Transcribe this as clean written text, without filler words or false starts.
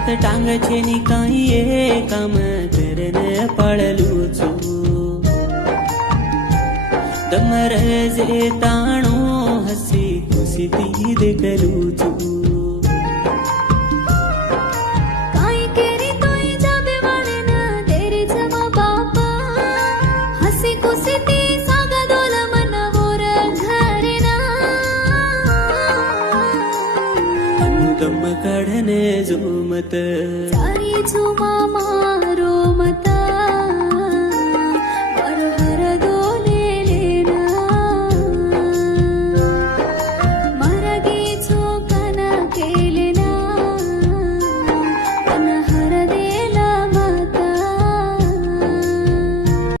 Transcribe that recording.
हात टांग छेनी काई ए काम करने पड़लू छू दमर जे ताणो हसी खुशी ती देखलू छू काई केरी तोय जाबे वाले न तेरी जमा बापा हसी खुशी ती सागा दोल मन होर घरे ना अनुदम काढणे जो मत चारी झुमा मारो मत